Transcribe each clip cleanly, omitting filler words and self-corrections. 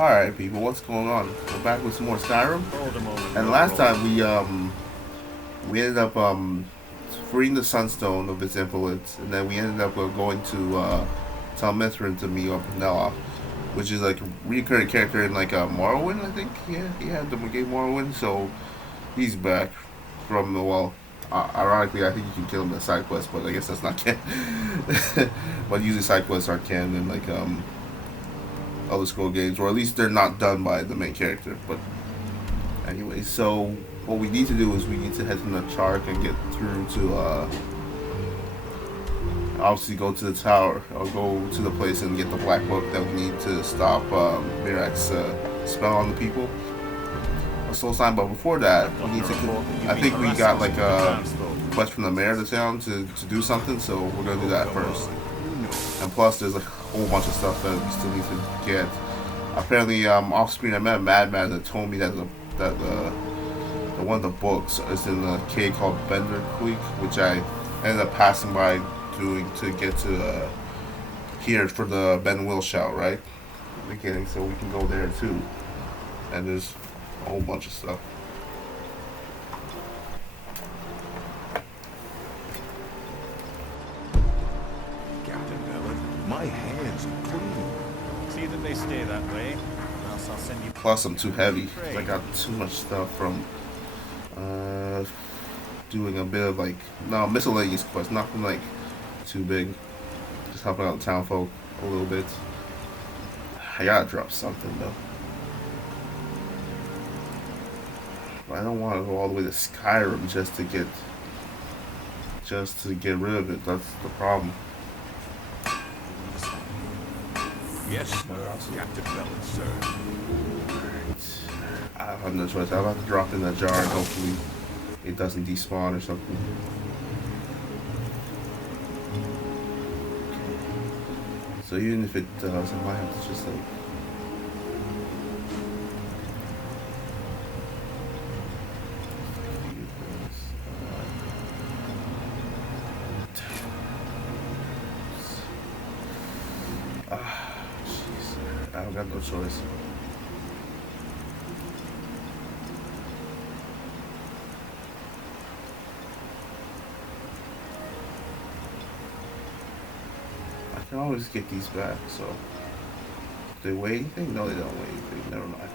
Alright people, what's going on? We're back with some more Skyrim. And last time we ended up freeing the Sunstone of its influence, and then we ended up going to Talmithrin to meet up with Nella, which is like a recurring character in like Morrowind, I think. Yeah, he had the game Morrowind, so he's back from the ironically, I think you can kill him in a side quest, but I guess that's not canon. But usually side quests aren't canon in like other scroll games, or at least they're not done by the main character. But anyway, so what we need to do is we need to head to the Chark and get through to obviously go to the tower, or go to the place and get the black book that we need to stop Mirak's spell on the people. A soul sign, but before that, we need to. I think we got like a quest from the mayor of the town to do something, so we're gonna do that first. And plus, there's like a whole bunch of stuff that we still need to get. Apparently, off screen, I met a madman that told me that the one of the books is in a cave called Bender Creek, which I ended up passing by doing to get to here for the Ben Will shout, right? Beginning, so we can go there too. And there's a whole bunch of stuff. My hands are clean. See that they stay that way, or else I'll send you. Plus, I'm too heavy. I got too much stuff from doing a bit of like miscellaneous quests, nothing like too big. Just helping out the town folk a little bit. I gotta drop something though. But I don't want to go all the way to Skyrim just to get rid of it. That's the problem. Yes, sir. Captain Bellet, sir. I have no choice. I'll have to drop it in that jar and hopefully it doesn't despawn or something. So even if it does, I might have to just like... I don't got no choice. I can always get these back, so... Do they weigh anything? No, they don't weigh anything. Never mind.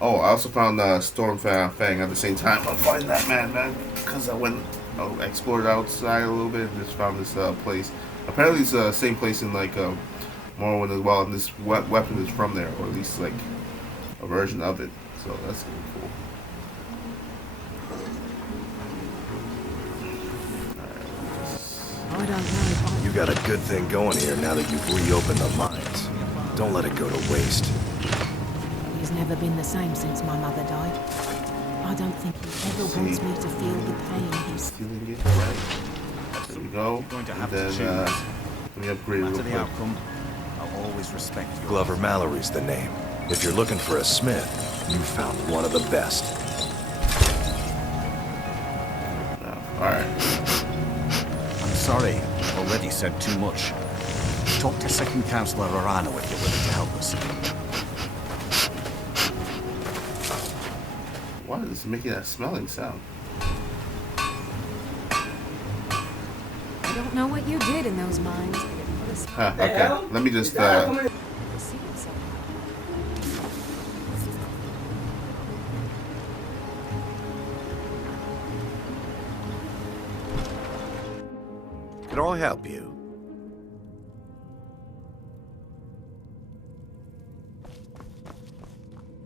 Oh, I also found Stormfang at the same time. I'm fighting that man, because I explored outside a little bit and just found this place. Apparently it's the same place in like Morrowind as well, and this weapon is from there, or at least like a version of it. So that's gonna be cool. I don't know. You got a good thing going here now that you've reopened the mines. Don't let it go to waste. He's never been the same since my mother died. I don't think he ever wants me to feel the pain he's feeling. It right. There we go. Going to have and to then choose. let me upgrade No real matter the quick. outcome, I'll always respect you. Glover Mallory's the name. If you're looking for a smith, you found one of the best. Alright. I'm sorry, I've already said too much. Talk to Second Counselor Orano if you're willing to help us. Why is this making that smelling sound? I don't know what you did in those mines. Huh, okay. Let me just Can I help you?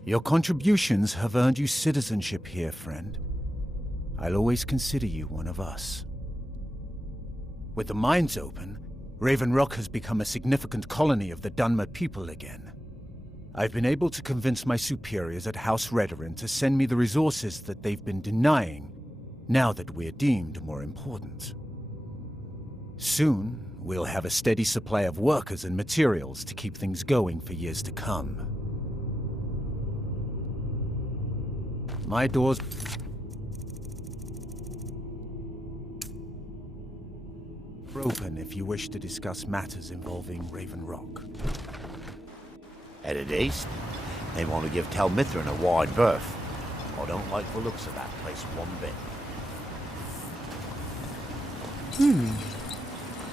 Your contributions have earned you citizenship here, friend. I'll always consider you one of us. With the mines open, Raven Rock has become a significant colony of the Dunmer people again. I've been able to convince my superiors at House Redoran to send me the resources that they've been denying, now that we're deemed more important. Soon, we'll have a steady supply of workers and materials to keep things going for years to come. My doors are open if you wish to discuss matters involving Raven Rock. Headed east? They want to give Tel Mithrin a wide berth. I don't like the looks of that place one bit.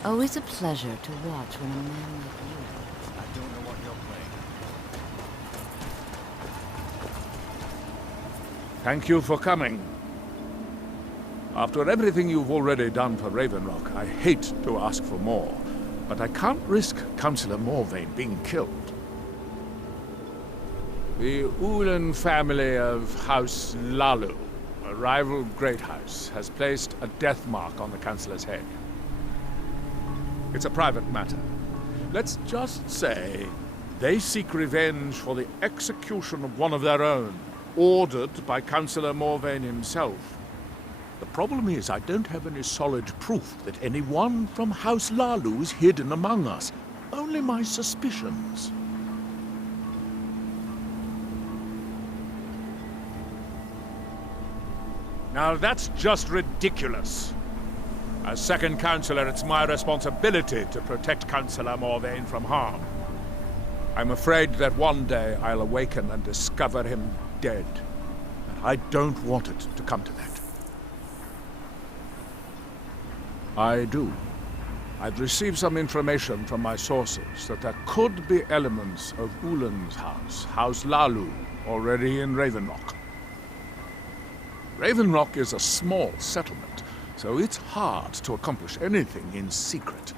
Always a pleasure to watch when a man like you... I don't know what you're playing. Thank you for coming. After everything you've already done for Ravenrock, I hate to ask for more, but I can't risk Councillor Morvain being killed. The Ulan family of House Lalu, a rival great house, has placed a death mark on the Councillor's head. It's a private matter. Let's just say they seek revenge for the execution of one of their own, ordered by Councillor Morvain himself. The problem is I don't have any solid proof that anyone from House Lalu is hidden among us. Only my suspicions. Now that's just ridiculous. As second Councillor, it's my responsibility to protect Councillor Morvain from harm. I'm afraid that one day I'll awaken and discover him dead. And I don't want it to come to that. I do. I've received some information from my sources that there could be elements of Ulan's house, House Lalu, already in Ravenrock. Ravenrock is a small settlement, so it's hard to accomplish anything in secret.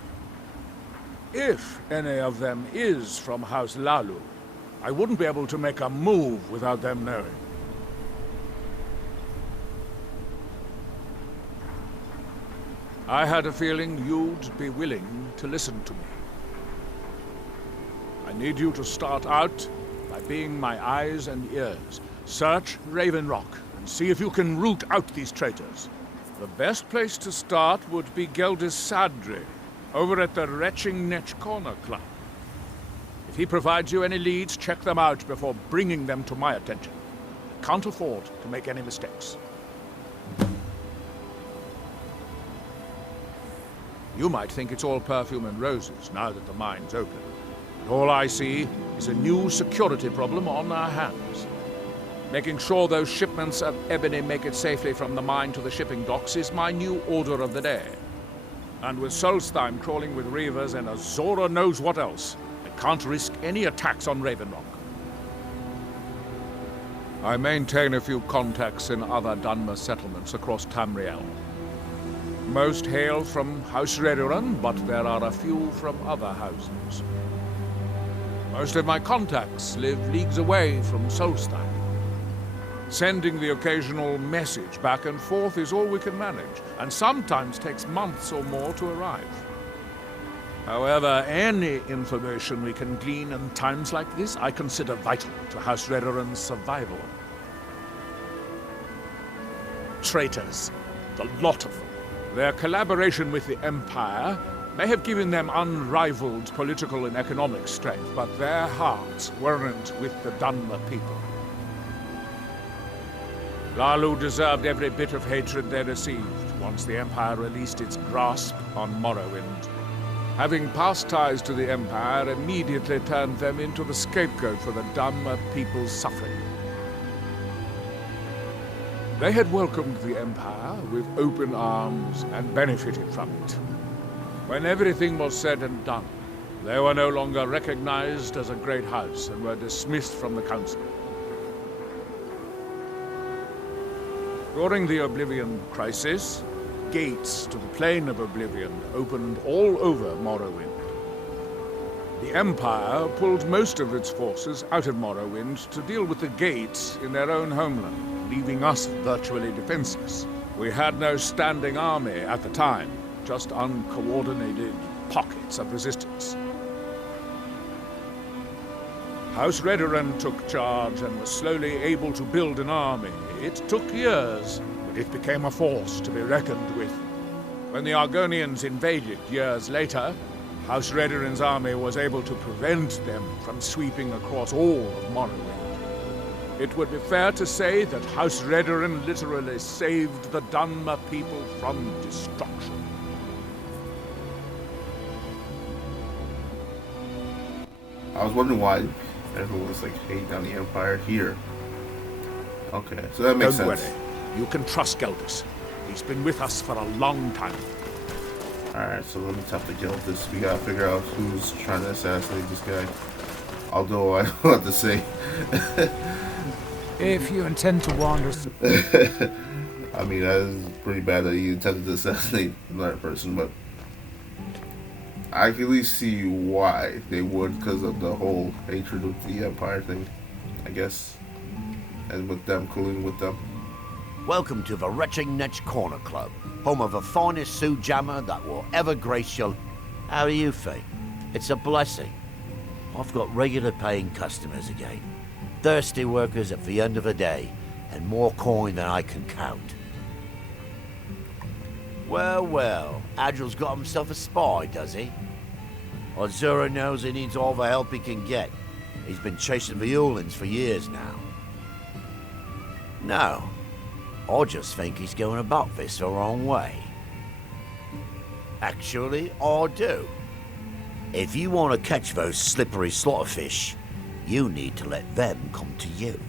If any of them is from House Lalu, I wouldn't be able to make a move without them knowing. I had a feeling you'd be willing to listen to me. I need you to start out by being my eyes and ears. Search Ravenrock and see if you can root out these traitors. The best place to start would be Geldis Sadri, over at the Retching Netch Corner Club. If he provides you any leads, check them out before bringing them to my attention. I can't afford to make any mistakes. You might think it's all perfume and roses now that the mine's open. But all I see is a new security problem on our hands. Making sure those shipments of ebony make it safely from the mine to the shipping docks is my new order of the day. And with Solstheim crawling with reavers and Azora knows what else, I can't risk any attacks on Ravenrock. I maintain a few contacts in other Dunmer settlements across Tamriel. Most hail from House Redoran, but there are a few from other houses. Most of my contacts live leagues away from Solstheim. Sending the occasional message back and forth is all we can manage, and sometimes takes months or more to arrive. However, any information we can glean in times like this, I consider vital to House Redoran's survival. Traitors, the lot of them. Their collaboration with the Empire may have given them unrivaled political and economic strength, but their hearts weren't with the Dunmer people. Lalu deserved every bit of hatred they received once the Empire released its grasp on Morrowind. Having past ties to the Empire immediately turned them into the scapegoat for the Dunmer people's suffering. They had welcomed the Empire with open arms and benefited from it. When everything was said and done, they were no longer recognized as a great house and were dismissed from the council. During the Oblivion crisis, gates to the Plain of Oblivion opened all over Morrowind. The Empire pulled most of its forces out of Morrowind to deal with the gates in their own homeland, leaving us virtually defenseless. We had no standing army at the time, just uncoordinated pockets of resistance. House Redoran took charge and was slowly able to build an army. It took years, but it became a force to be reckoned with. When the Argonians invaded years later, House Redoran's army was able to prevent them from sweeping across all of Morrowind. It would be fair to say that House Redoran literally saved the Dunmer people from destruction. I was wondering why Everyone's like hate on the Empire here. Okay, so that makes Don't sense. worry. You can trust Geldis. He's been with us for a long time. Alright, so let me tap the guild this. We gotta figure out who's trying to assassinate this guy. Although I don't know what to say. If you intend to wander... I mean, that is pretty bad that you intended to assassinate another person, but I can at least see why they would, because of the whole hatred of the Empire thing, I guess. And with them colluding with them. Welcome to the Retching Netch Corner Club, home of the finest Sioux jammer that will ever grace your... How do you think? It's a blessing. I've got regular paying customers again. Thirsty workers at the end of the day, and more coin than I can count. Well, well, Adril's got himself a spy, does he? Azura knows he needs all the help he can get. He's been chasing the Ulans for years now. No, I just think he's going about this the wrong way. Actually, I do. If you want to catch those slippery slaughterfish, you need to let them come to you.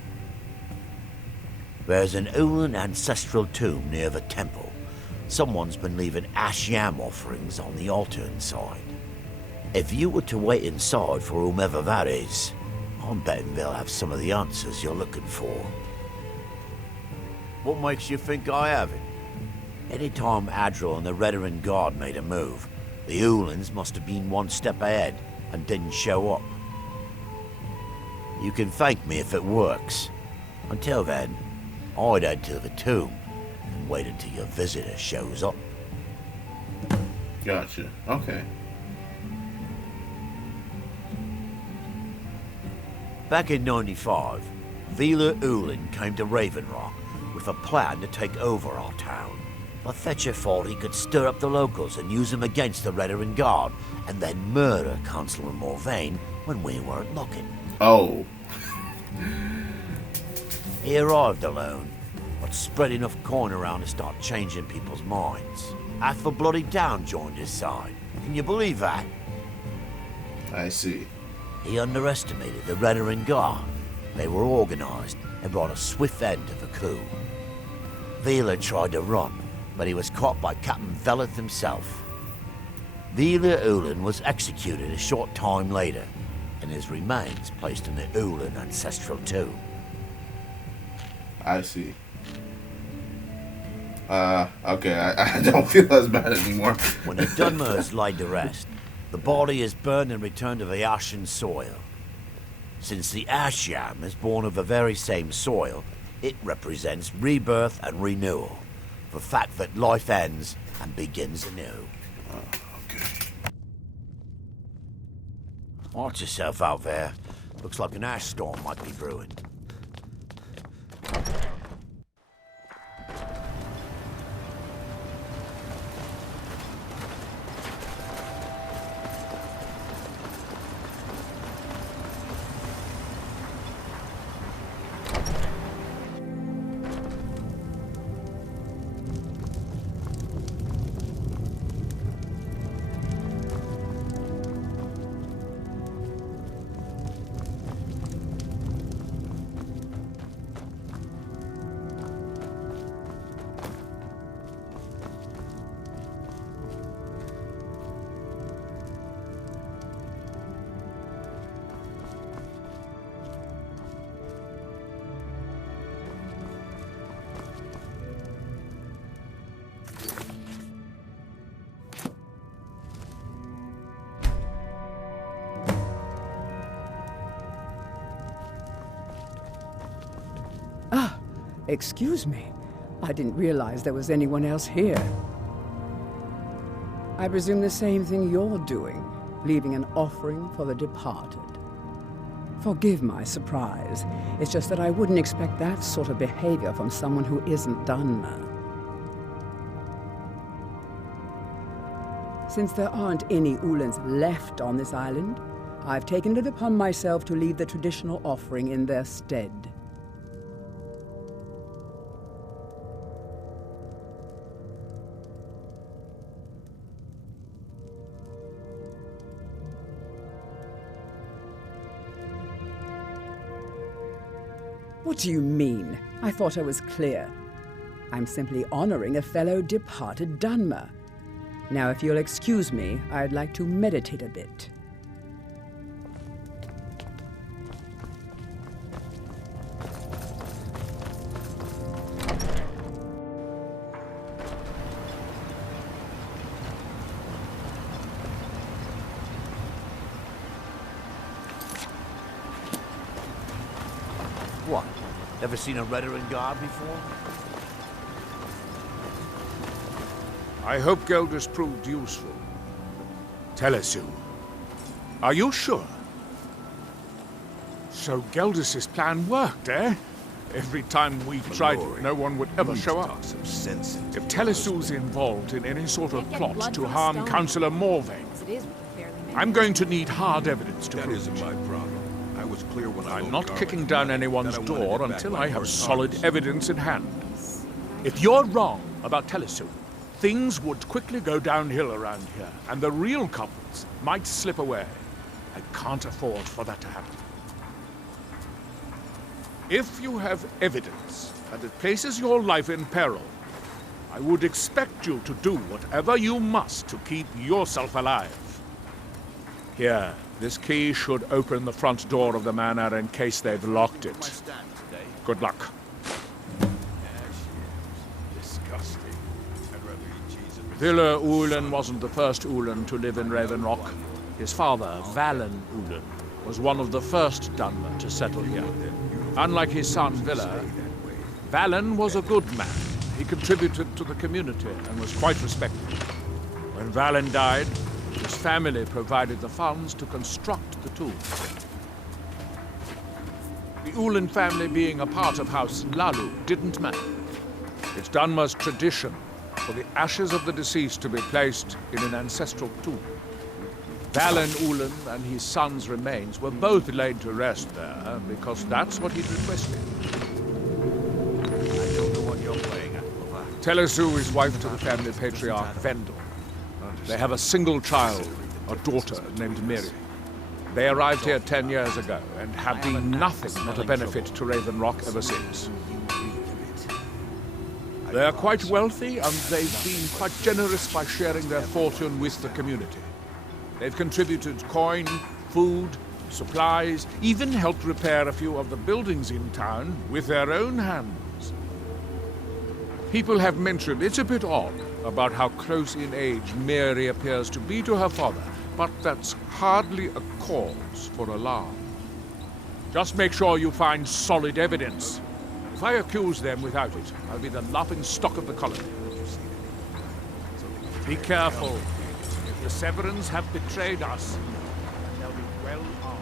There's an Ulan ancestral tomb near the temple. Someone's been leaving ash yam offerings on the altar inside. If you were to wait inside for whomever that is, I'm betting they'll have some of the answers you're looking for. What makes you think I have it? Anytime Adril and the Redarin Guard made a move, the Ulans must have been one step ahead and didn't show up. You can thank me if it works. Until then, I'd head to the tomb and wait until your visitor shows up. Gotcha. Okay. Back in 95, Vila Ulan came to Raven Rock with a plan to take over our town. But Fetcher thought he could stir up the locals and use them against the Redarin Guard, and then murder Consular Morvain when we weren't looking. Oh. He arrived alone, but spread enough coin around to start changing people's minds. Half the bloody town joined his side. Can you believe that? I see. He underestimated the Redarin Guard. They were organized and brought a swift end to the coup. Vila tried to run, but he was caught by Captain Veleth himself. Vila Ulan was executed a short time later, and his remains placed in the Ulan ancestral tomb. I see. Okay, I don't feel as bad anymore. When the Dunmer is laid to rest, the body is burned and returned to the ashen soil. Since the ash yam is born of the very same soil, it represents rebirth and renewal. The fact that life ends and begins anew. Okay. Watch yourself out there. Looks like an ash storm might be brewing. Excuse me. I didn't realize there was anyone else here. I presume the same thing you're doing, leaving an offering for the departed. Forgive my surprise. It's just that I wouldn't expect that sort of behavior from someone who isn't Dunmer. Since there aren't any Ulans left on this island, I've taken it upon myself to leave the traditional offering in their stead. What do you mean? I thought I was clear. I'm simply honoring a fellow departed Dunmer. Now, if you'll excuse me, I'd like to meditate a bit. What? Ever seen a veteran guard before? I hope Geldus proved useful. Telesu, are you sure? So Geldus's plan worked, eh? Every time we tried it, no one would ever show up. If Telesu's involved in any sort of plot to harm Councillor Morvain, I'm going to need hard evidence to prove it. That isn't my problem. I was clear when I'm not kicking down anyone's door until I have solid evidence in hand. If you're wrong about Telesu, things would quickly go downhill around here, and the real culprits might slip away. I can't afford for that to happen. If you have evidence and it places your life in peril, I would expect you to do whatever you must to keep yourself alive. Here, this key should open the front door of the manor in case they've locked it. Good luck. Villa Ulen wasn't the first Ulen to live in Raven Rock. His father, Valen Ulen, was one of the first Dunmer to settle here. Unlike his son Villa, Valen was a good man. He contributed to the community and was quite respected. When Valen died, his family provided the funds to construct the tomb. The Ulen family being a part of House Lalu didn't matter. It's Dunmer's tradition for the ashes of the deceased to be placed in an ancestral tomb. Valen Ulen and his son's remains were both laid to rest there because that's what he'd requested. I don't know what you're playing at, Lover. Telesu is wife to the family patriarch Vendel. They have a single child, a daughter named Miri. They arrived here 10 years ago and have been nothing but a benefit to Raven Rock ever since. They are quite wealthy and they've been quite generous by sharing their fortune with the community. They've contributed coin, food, supplies, even helped repair a few of the buildings in town with their own hands. People have mentioned it's a bit odd about how close in age Mary appears to be to her father, but that's hardly a cause for alarm. Just make sure you find solid evidence. If I accuse them without it, I'll be the laughing stock of the colony. Be careful. If the Severans have betrayed us, they'll be well armed.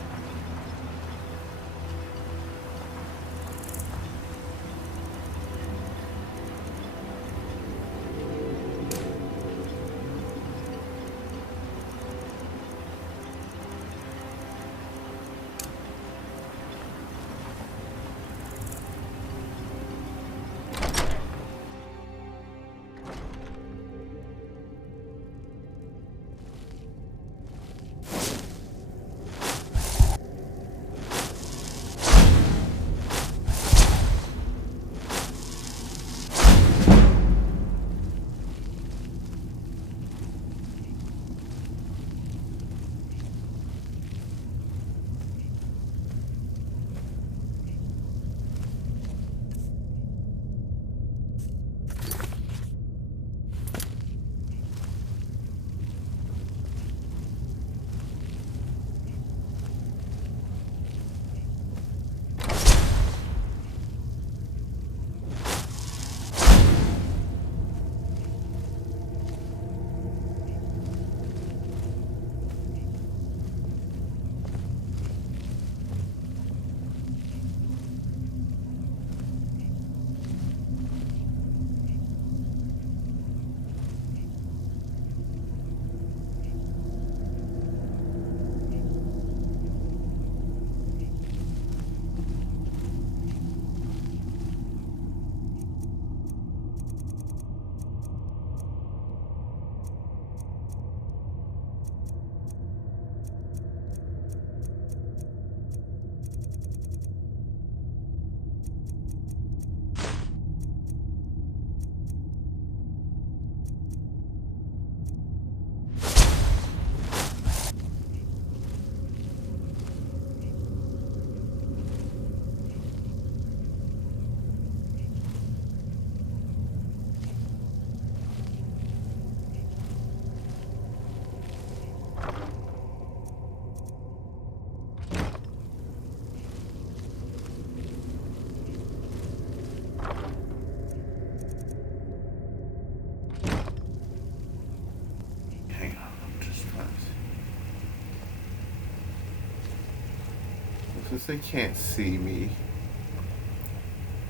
since they can't see me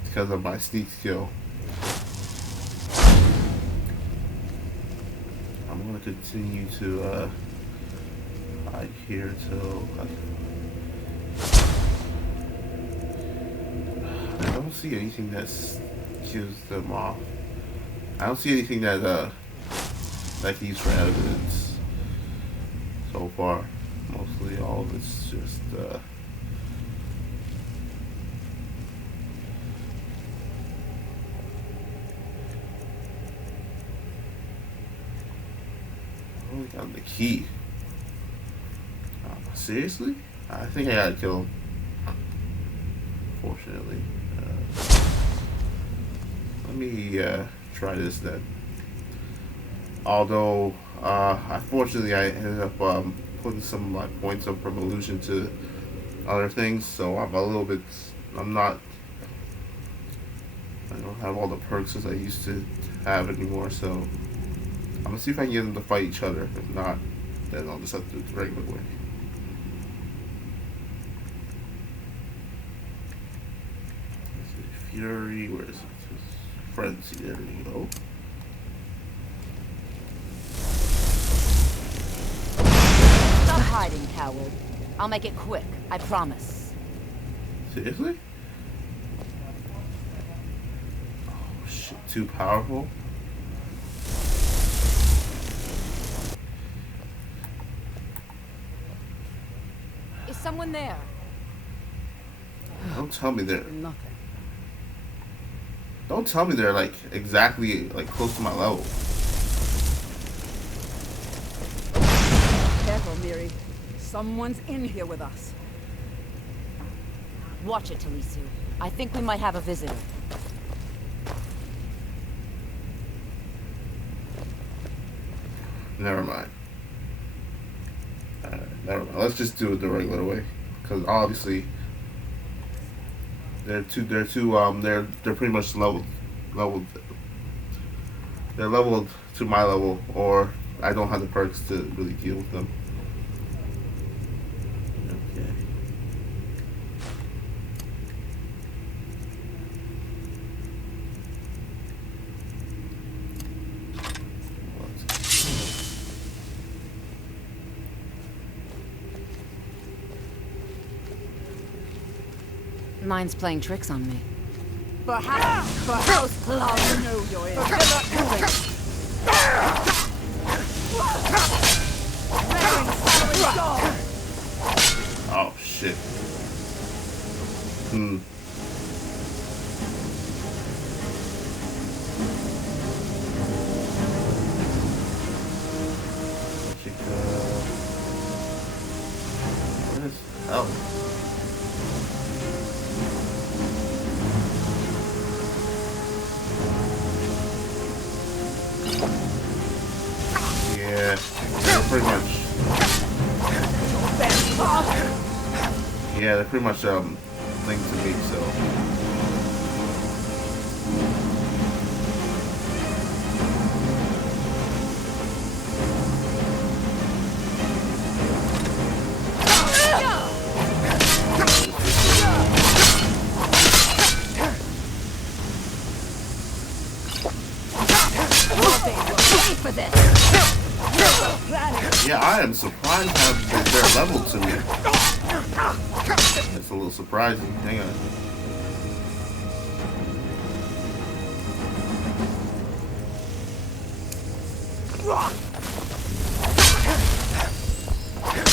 because of my sneak skill, I'm gonna continue to hide here until I don't see anything that gives them off. I don't see anything that that I can use for evidence so far. Mostly all of it's just I only got the key. Seriously? I think I gotta kill him. Fortunately. Let me try this then. Although, unfortunately, I ended up putting some of my points up from illusion to other things, so I'm a little bit. I don't have all the perks as I used to have anymore, so I'm gonna see if I can get them to fight each other. If not, then I'll just have to do it the regular way. Fury, where is it? Frenzy, there we go. Stop hiding, coward. I'll make it quick, I promise. Seriously? Oh shit, too powerful? Is someone there? Don't tell me they're... Nothing. Don't tell me they're like exactly like close to my level. Careful, Miri. Someone's in here with us. Watch it, Talisu. I think we might have a visitor. Never mind. Never mind. Let's just do it the regular way, because obviously they're pretty much leveled. They're leveled to my level, or I don't have the perks to really deal with them. Okay. Mine's playing tricks on me. Perhaps I'll know you're in. Oh shit. What is hell? Yeah, pretty much. Yeah, they're pretty much linked to me, so. Yeah, I am surprised how they're leveled to me. That's a little surprising. Hang on.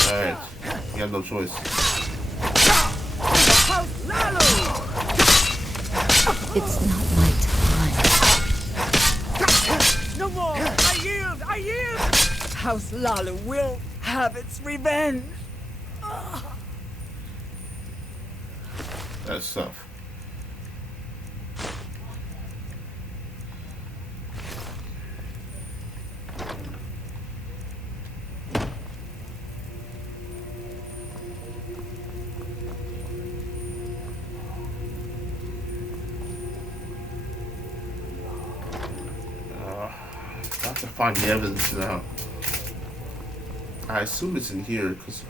Alright, you have no choice. It's not my time. No more! I yield! I yield! House Lalu will have its revenge. That's tough. I have to find the evidence now. I assume it's in here because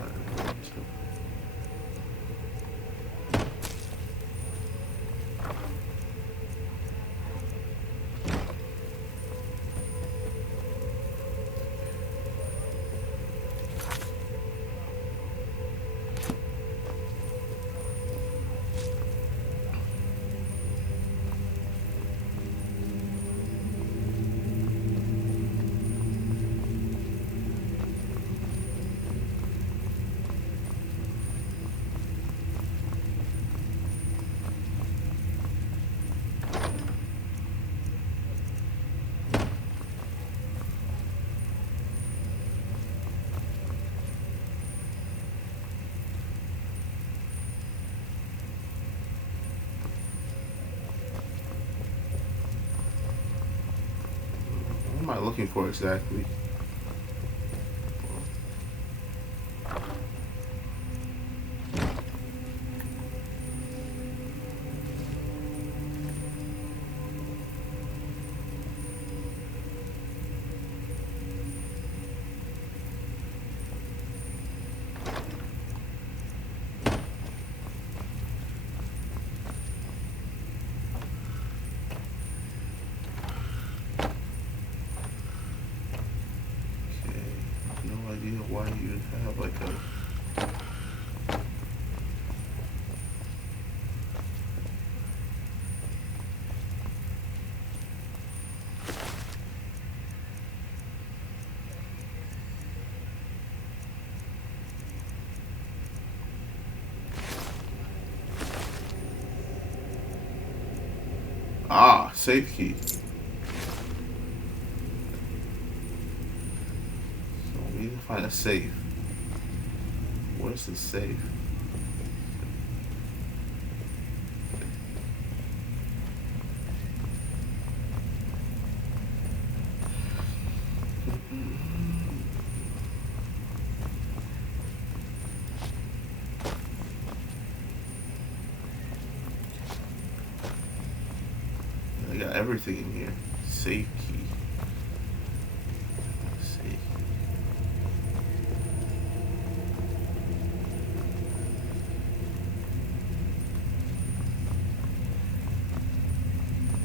I looking for exactly? Why you have like a safe key. So we need to find a safe. Where's the safe? I got everything in here. Safe key. Safe.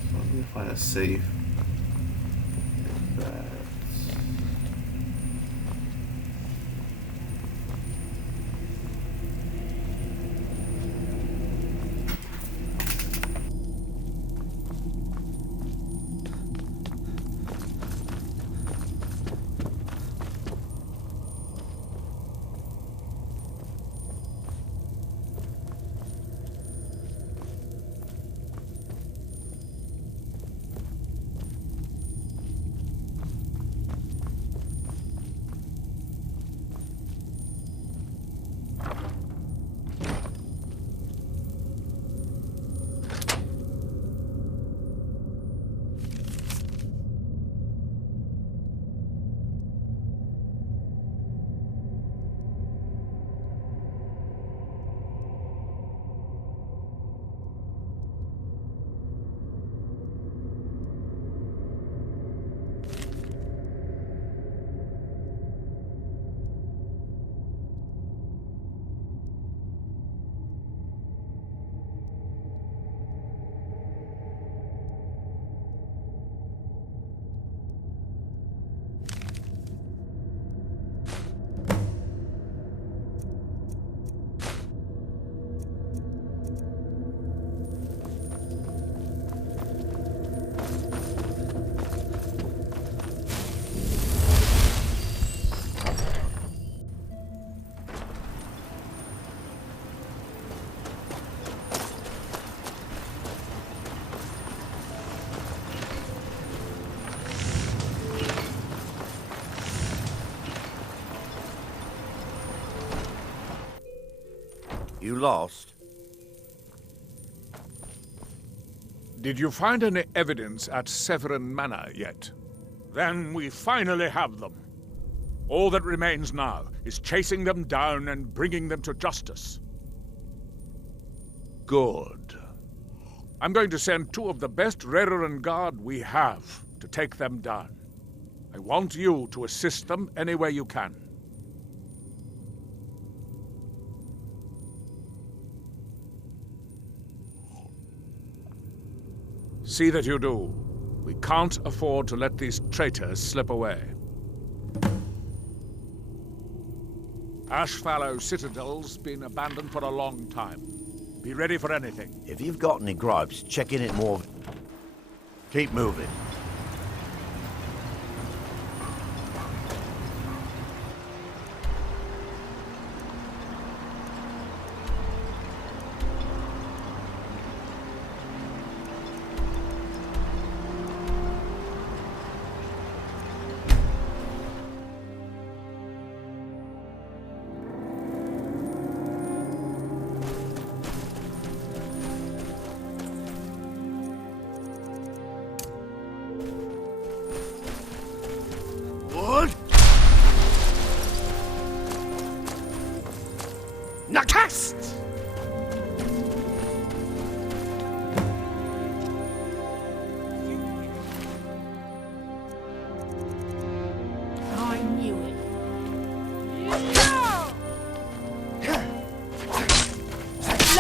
So I'm gonna find a safe. You lost? Did you find any evidence at Severin Manor yet? Then we finally have them. All that remains now is chasing them down and bringing them to justice. Good. I'm going to send 2 of the best Redoran Guard we have to take them down. I want you to assist them any way you can. See that you do. We can't afford to let these traitors slip away. Ashfallow Citadel's been abandoned for a long time. Be ready for anything. If you've got any gripes, check in it more. Keep moving.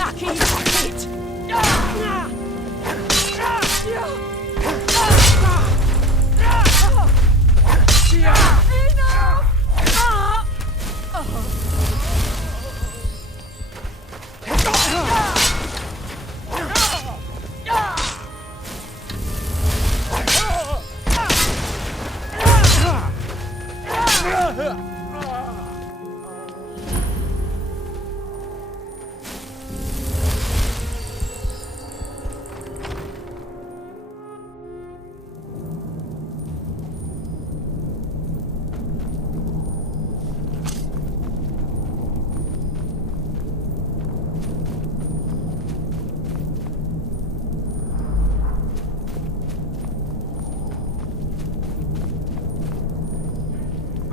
lucky bastard!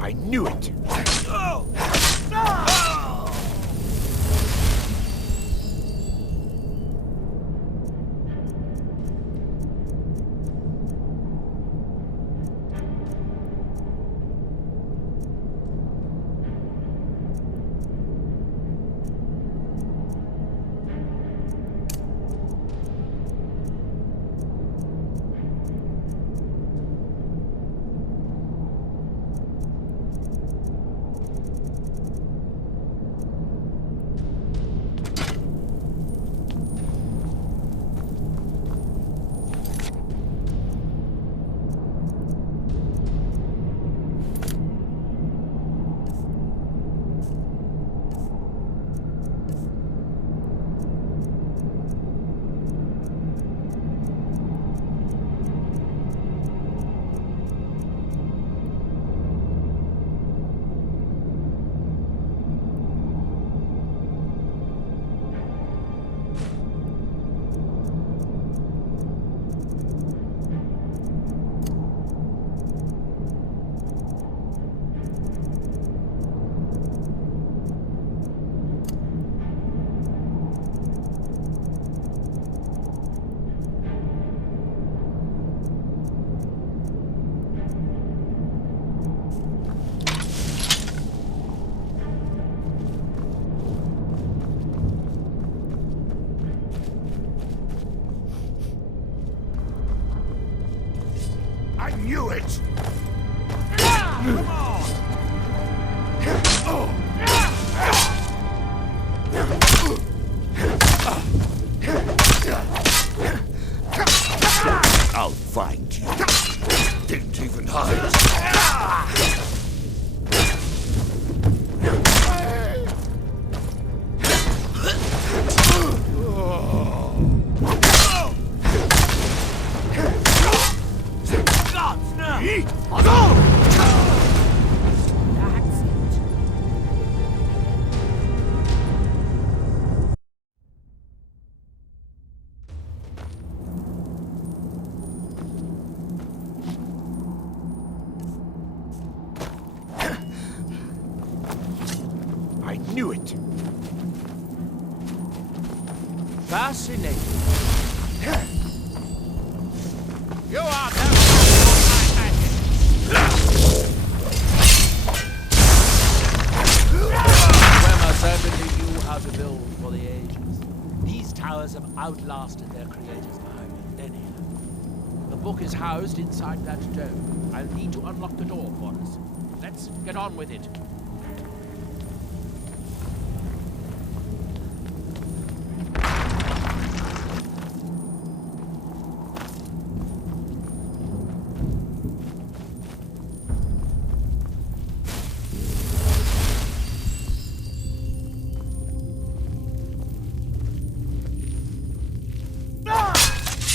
I knew it! I knew it! Come on! I'll find you. Didn't even hide. I knew it. Fascinating. You are Tremor certainly knew how to build for the ages. These towers have outlasted their creators by millennia. The book is housed inside that dome. I'll need to unlock the door for us. Let's get on with it.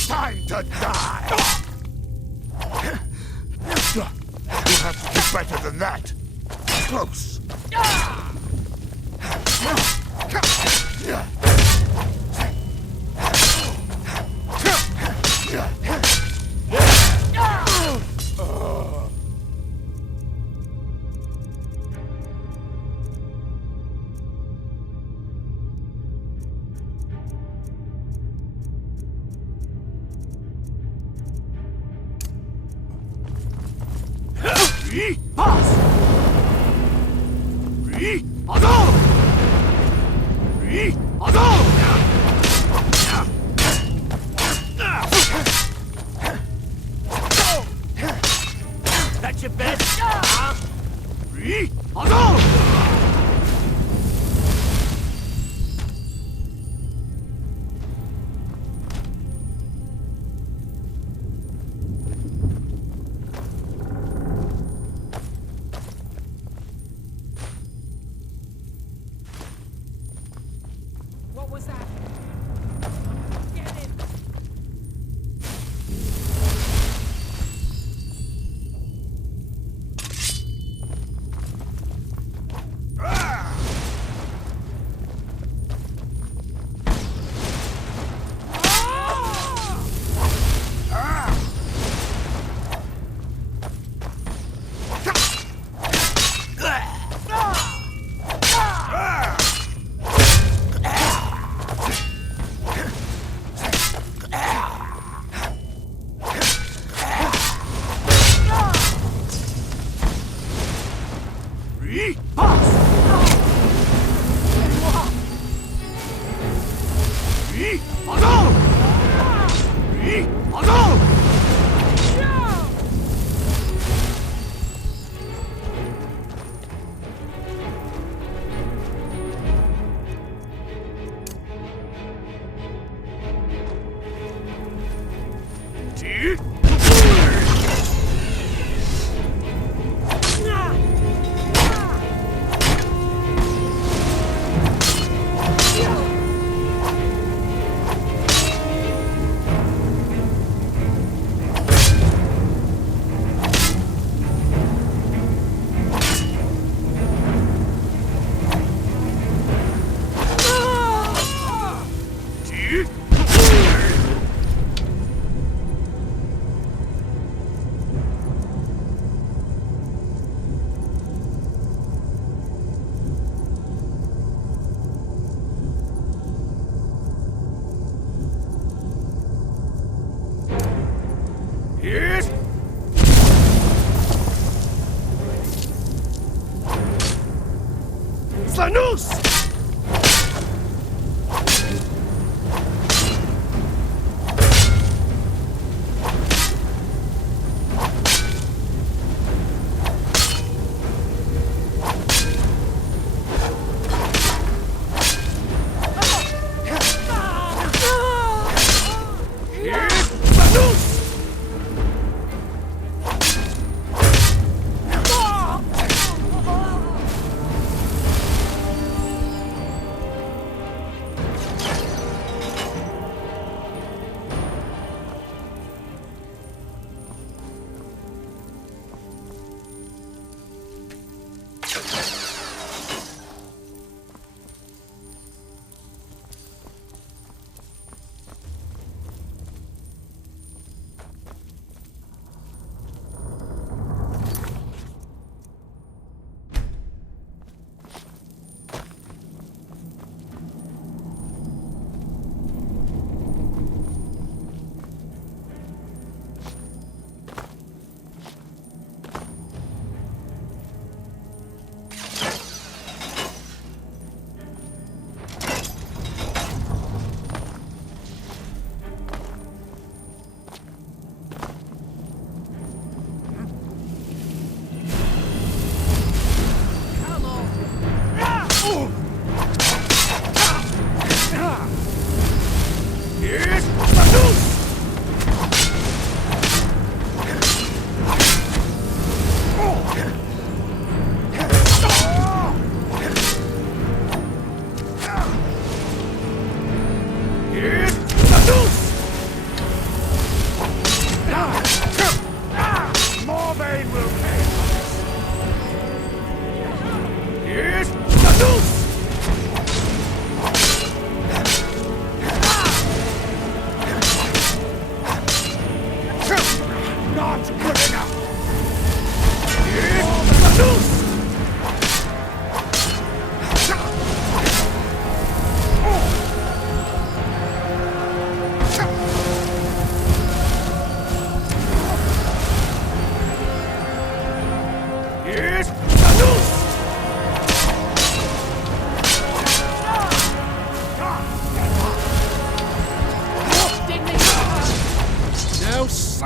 Time to die! You have to do better than that. Close. What was that? Get him!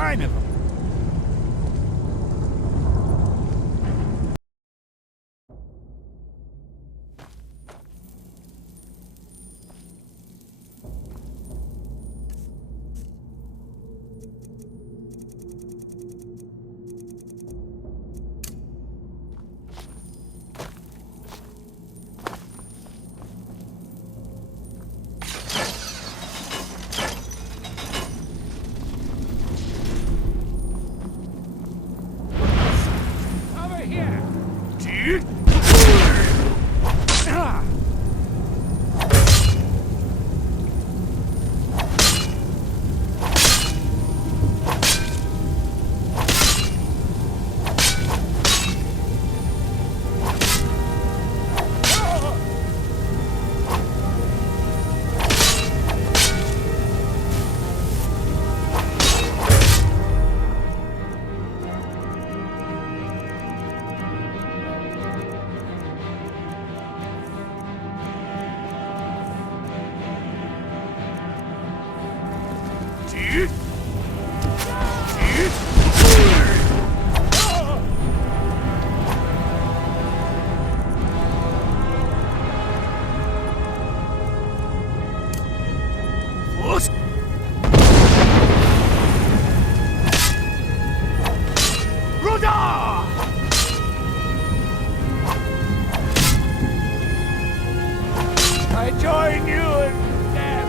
sign of them. I join you in death.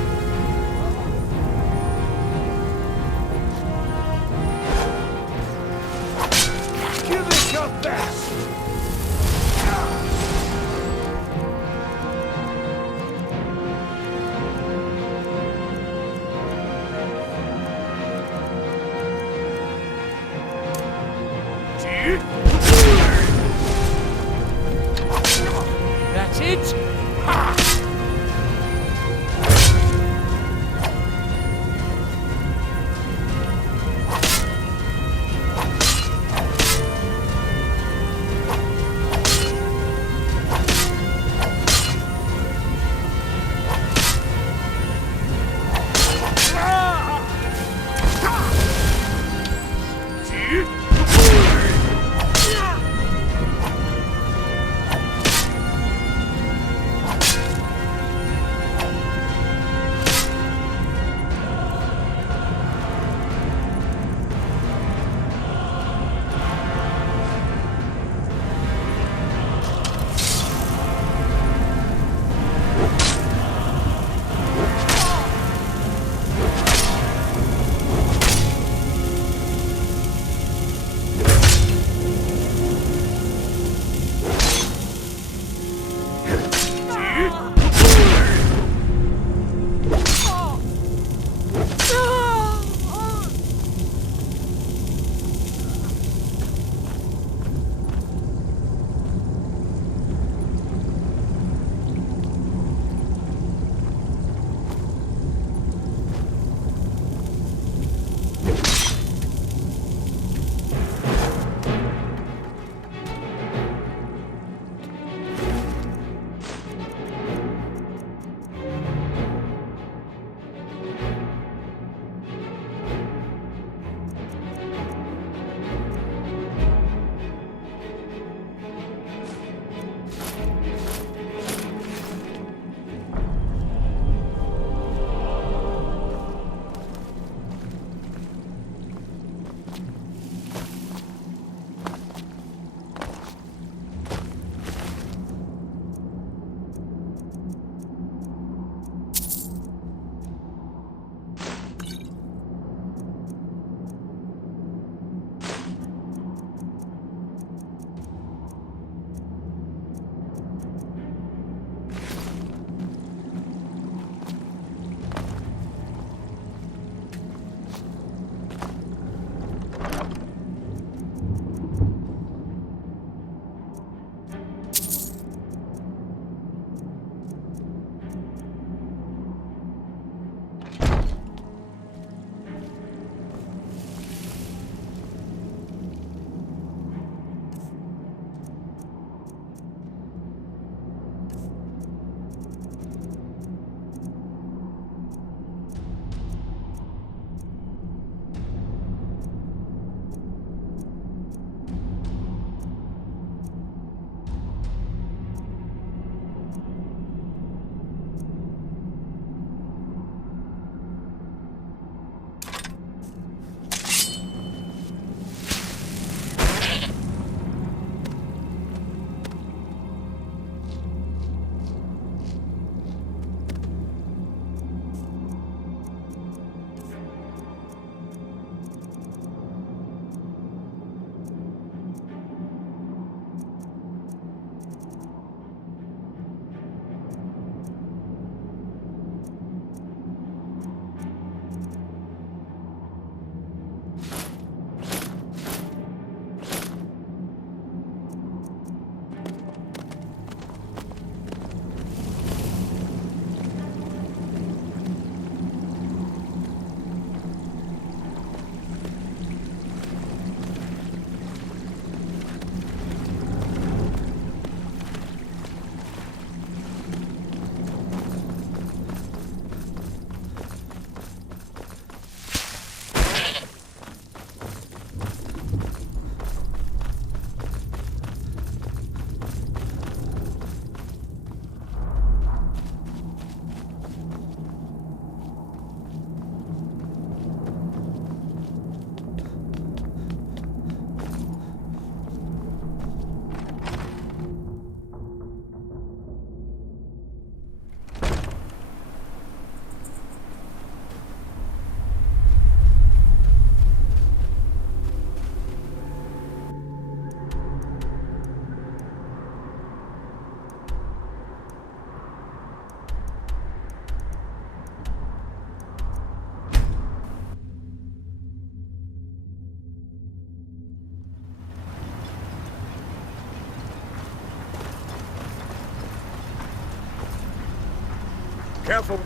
careful.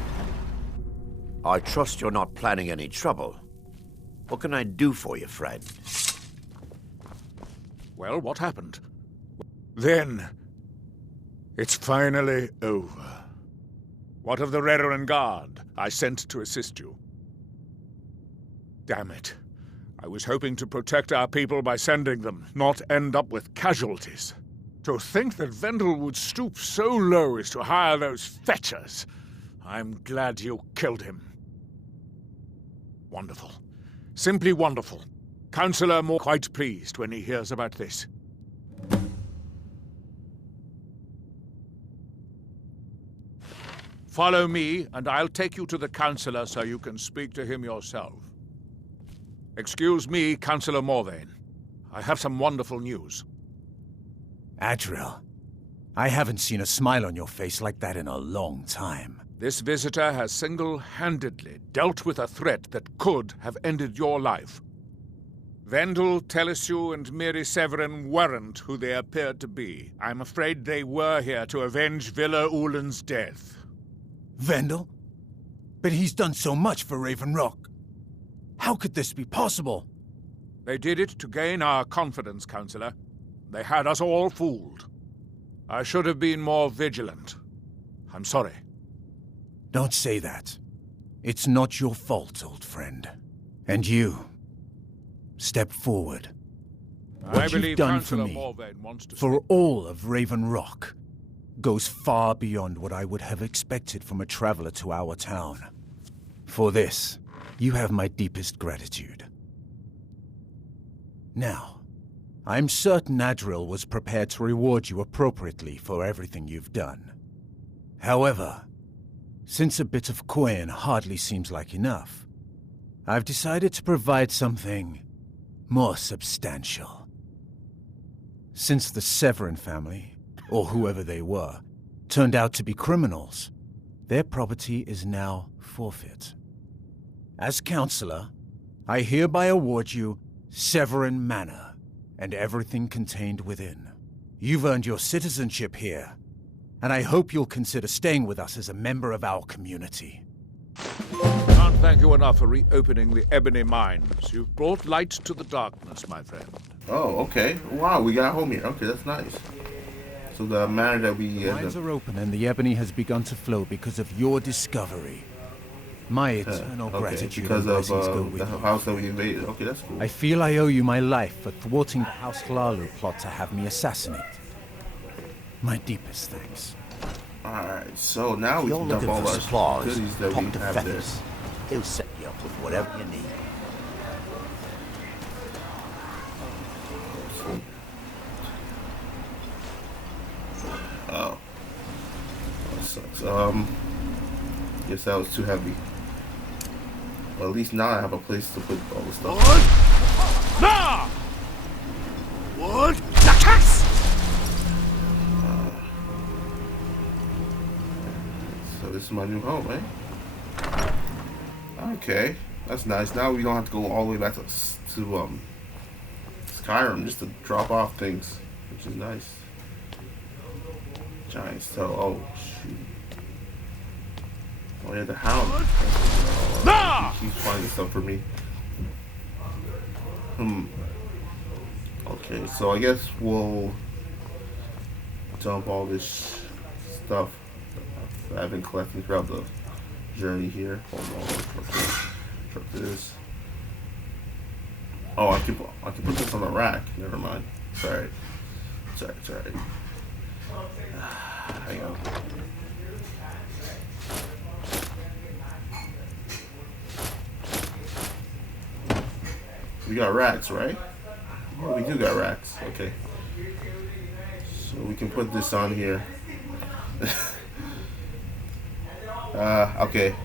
I trust you're not planning any trouble. What can I do for you, friend? Well, what happened? Then, it's finally over. What of the Redoran Guard I sent to assist you? Damn it. I was hoping to protect our people by sending them, not end up with casualties. To think that Vendel would stoop so low as to hire those fetchers. I'm glad you killed him. Wonderful. Simply wonderful. Councillor more quite pleased when he hears about this. Follow me, and I'll take you to the Councillor so you can speak to him yourself. Excuse me, Councillor Morvain. I have some wonderful news. Adriel, I haven't seen a smile on your face like that in a long time. This visitor has single-handedly dealt with a threat that could have ended your life. Vendel, Telesue, and Miri Severin weren't who they appeared to be. I'm afraid they were here to avenge Villa Ulen's death. Vendel? But he's done so much for Raven Rock. How could this be possible? They did it to gain our confidence, Councillor. They had us all fooled. I should have been more vigilant. I'm sorry. Don't say that. It's not your fault, old friend. And you, step forward. What you've done for me, for all of Raven Rock, goes far beyond what I would have expected from a traveler to our town. For this, you have my deepest gratitude. Now, I'm certain Adriel was prepared to reward you appropriately for everything you've done. However, since a bit of coin hardly seems like enough, I've decided to provide something more substantial. Since the Severin family, or whoever they were, turned out to be criminals, their property is now forfeit. As Councillor, I hereby award you Severin Manor and everything contained within. You've earned your citizenship here, and I hope you'll consider staying with us as a member of our community. Can't thank you enough for reopening the Ebony Mines. You've brought light to the darkness, my friend. Oh, okay. Wow, we got home here. Okay, that's nice. So the manor that we... The mines are open and the ebony has begun to flow because of your discovery. My eternal gratitude because and of blessings go with the you. house that we invaded. Okay, that's cool. I feel I owe you my life for thwarting the House Hlalu plot to have me assassinated. My deepest thanks. Alright, so now we can dump looking all for our supplies, goodies that we talk to have there. Feathers. He'll set you up with whatever you need. Oh. That sucks. Guess that was too heavy. Well, at least now I have a place to put all the stuff. What? What? So this is my new home, eh? Okay, that's nice. Now we don't have to go all the way back to Skyrim just to drop off things, which is nice. Giant cell. Oh shoot! Oh yeah, the hound. He keeps finding stuff for me. Okay, so I guess we'll dump all this stuff that I've been collecting throughout the journey here. Hold on, truck this. Oh, I can put this on the rack. Never mind. Sorry. Hang on. We got racks, right? Yeah, we do got racks. Okay. So we can put this on here. Okay.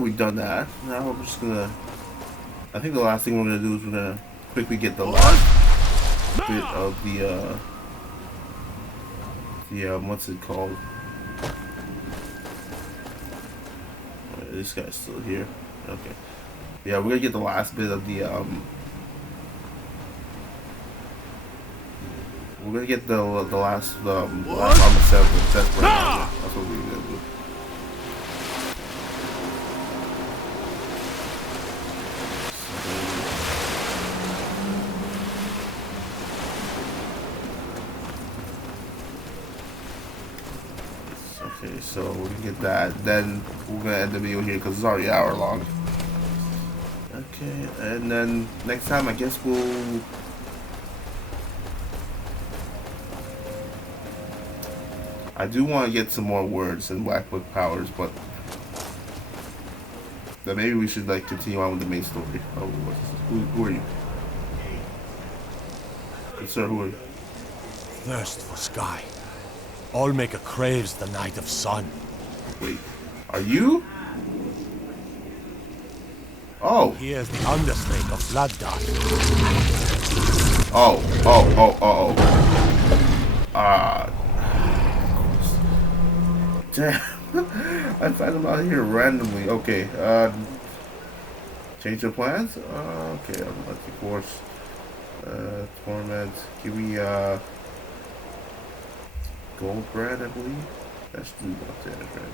we've done that. Now we're just gonna. I think the last thing we're gonna do is we're gonna quickly get the last bit of the what's it called? This guy's still here. Okay. Yeah, we're gonna get the last bit of the we're gonna get the last armor set. That's what we're gonna do. Okay, so we can get that. Then we're gonna end the video here because it's already an hour long. Okay, and then next time I guess we'll. I do want to get some more words and Black Book powers, but then maybe we should like continue on with the main story. Oh, who are you? Good sir, who are you? Thirst for sky. All maker craves the night of sun. Wait, are you? Oh. He is the understate of blood dust. Oh. Damn. I found him out here randomly. Okay, change your plans? Okay, unlucky course. Torment. Give me, gold bread, I believe. That's not that bread.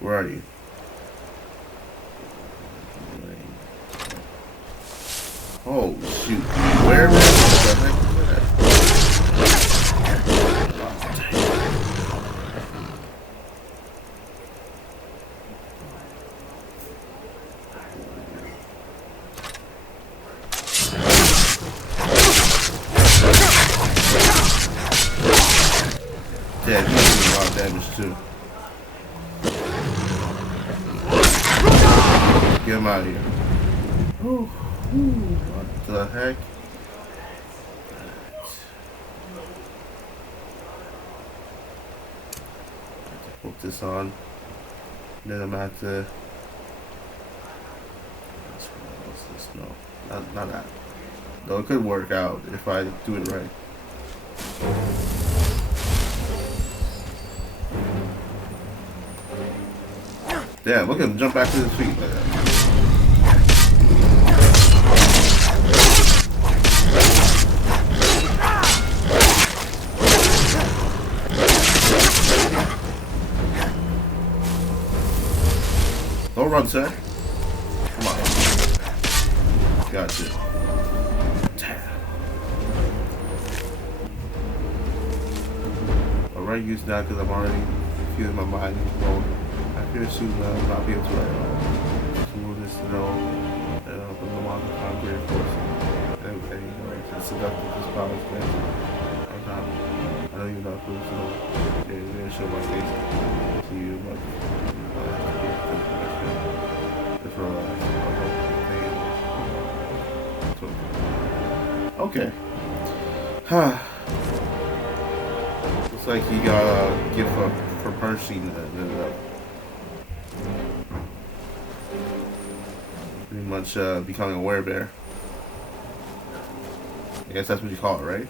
Where are you? Oh shoot! Where the heck is that? Yeah, he's doing a lot of damage too. Get him out of here. Oh. What the heck? Put this on. Then I'm gonna have to. What's this? No, not that. Though it could work out if I do it right. Damn! Look at him jump back to his feet like that. Don't run, sir. Come on. Gotcha. Alright, use that because I'm already feeling my mind explode. I fear soon not be able to write it all. Just move this to know and put them on the concrete, of course. And it's seductive, this power is bad. I don't even know if it's going to show my face to you, but okay. Looks like he got a gift for Percy. Pretty much becoming a werebear. I guess that's what you call it, right?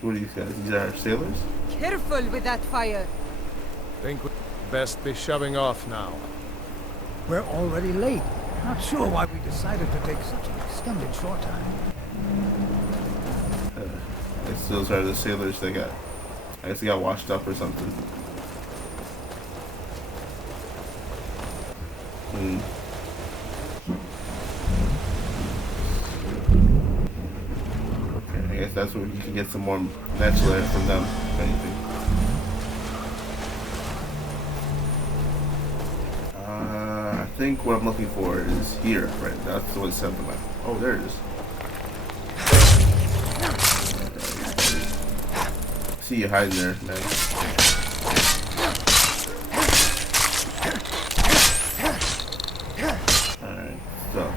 What are these guys? These are sailors? Careful with that fire. Think we'd best be shoving off now. We're already late. Not sure why we decided to take such an extended short time. I guess those are the sailors they got. I guess they got washed up or something. Okay, I guess that's where you can get some more natural air from them, if anything. I think what I'm looking for is here, right? That's the one sent to my. Oh, there it is. see you hiding there, man. Alright, so.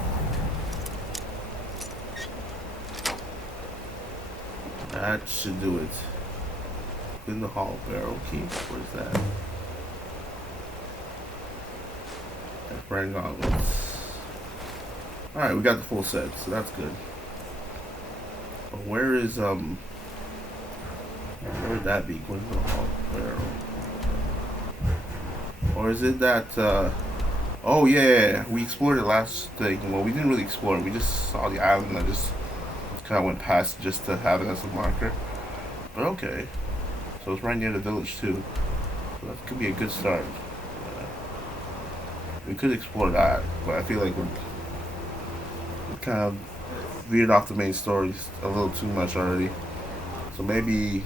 That should do it. In the hall barrel key. Where's that? Friend gauntlets. Alright, we got the full set, so that's good. But where is where would that be? Going to the hall barrel. Or is it that oh yeah, we explored it last thing. Well, we didn't really explore it, we just saw the island and I just kinda went past just to have it as a marker. But okay. So it's right near the village too. So that could be a good start. We could explore that, but I feel like we're kind of veered off the main story a little too much already. So maybe...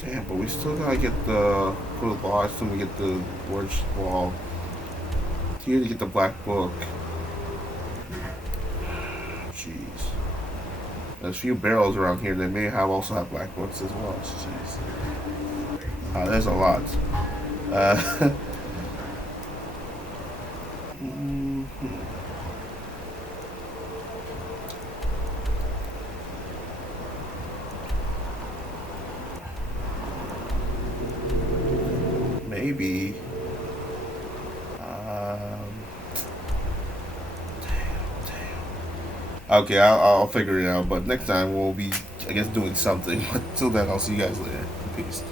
Damn, but we still gotta get the... For the ball, I still gotta get the word wall. Here to get the black book. Jeez. There's a few barrels around here that may also have black books as well. Jeez. There's a lot. Maybe. Okay, I'll figure it out. But next time we'll be, I guess, doing something. Until then, I'll see you guys later. Peace.